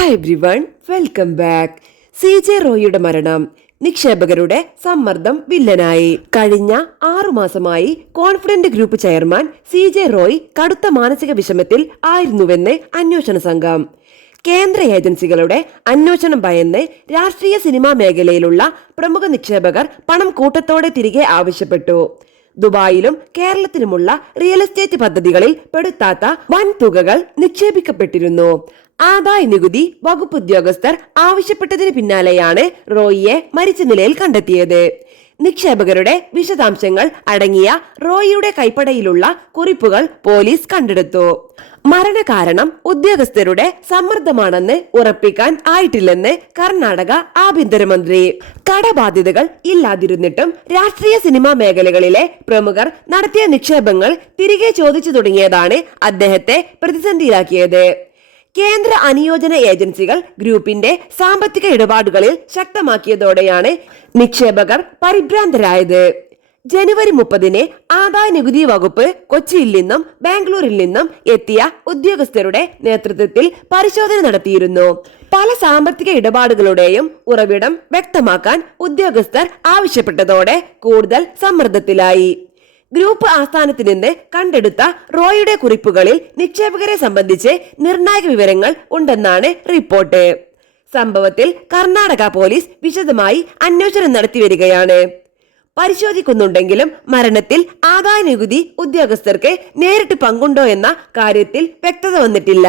Hi everyone, welcome back. CJ റോയിയുടെ മരണം നിക്ഷേപകരുടെ സമ്മർദ്ദം വില്ലനായി. കഴിഞ്ഞ 6 മാസമായി confident group chairman CJ Roy കടുത്ത മാനസിക വിഷമത്തിൽ ആയിരുന്നുവെന്ന് അന്വേഷണ സംഘം. കേന്ദ്ര ഏജൻസികളുടെ അന്വേഷണം ഭയന്ന് രാഷ്ട്രീയ സിനിമാ മേഖലയിലുള്ള പ്രമുഖ നിക്ഷേപകർ പണം കൂട്ടത്തോടെ തിരികെ ആവശ്യപ്പെട്ടു. ദുബായിലും കേരളത്തിലുമുള്ള റിയൽ എസ്റ്റേറ്റ് പദ്ധതികളിൽ പെടുത്താത്ത വൻ തുകകൾ നിക്ഷേപിക്കപ്പെട്ടിരുന്നു. ആദായ നികുതി വകുപ്പ് ഉദ്യോഗസ്ഥർ ആവശ്യപ്പെട്ടതിന് പിന്നാലെയാണ് റോയിയെ മരിച്ച നിലയിൽ കണ്ടെത്തിയത്. നിക്ഷേപകരുടെ വിശദാംശങ്ങൾ അടങ്ങിയ റോയിയുടെ കൈപ്പടയിലുള്ള കുറിപ്പുകൾ പോലീസ് കണ്ടെടുത്തു. മരണകാരണം ഉദ്യോഗസ്ഥരുടെ സമ്മർദ്ദമാണെന്ന് ഉറപ്പിക്കാൻ ആയിട്ടില്ലെന്ന് കർണാടക ആഭ്യന്തരമന്ത്രി. കടബാധ്യതകൾ ഇല്ലാതിരുന്നിട്ടും രാഷ്ട്രീയ സിനിമാ മേഖലകളിലെ പ്രമുഖർ നടത്തിയ നിക്ഷേപങ്ങൾ തിരികെ ചോദിച്ചു തുടങ്ങിയതാണ് അദ്ദേഹത്തെ പ്രതിസന്ധിയിലാക്കിയത്. കേന്ദ്ര അനുയോജന ഏജൻസികൾ ഗ്രൂപ്പിന്റെ സാമ്പത്തിക ഇടപാടുകളിൽ ശക്തമാക്കിയതോടെയാണ് നിക്ഷേപകർ പരിഭ്രാന്തരായത്. ജനുവരി 30-ന് ആദായ നികുതി വകുപ്പ് കൊച്ചിയിൽ നിന്നും ബാംഗ്ലൂരിൽ നിന്നും എത്തിയ ഉദ്യോഗസ്ഥരുടെ നേതൃത്വത്തിൽ പരിശോധന നടത്തിയിരുന്നു. പല സാമ്പത്തിക ഇടപാടുകളുടെയും ഉറവിടം വ്യക്തമാക്കാൻ ഉദ്യോഗസ്ഥർ ആവശ്യപ്പെട്ടതോടെ കൂടുതൽ സമ്മർദ്ദത്തിലായി. ഗ്രൂപ്പ് ആസ്ഥാനത്ത് നിന്ന് കണ്ടെടുത്ത റോയിയുടെ കുറിപ്പുകളിൽ നിക്ഷേപകരെ സംബന്ധിച്ച് നിർണായക വിവരങ്ങൾ ഉണ്ടെന്നാണ് റിപ്പോർട്ട്. സംഭവത്തിൽ കർണാടക പോലീസ് വിശദമായി അന്വേഷണം നടത്തിവരികയാണ്. പരിശോധിക്കുന്നുണ്ടെങ്കിലും മരണത്തിൽ ആദായ നികുതി ഉദ്യോഗസ്ഥർക്ക് നേരിട്ട് പങ്കുണ്ടോ എന്ന കാര്യത്തിൽ വ്യക്തത വന്നിട്ടില്ല.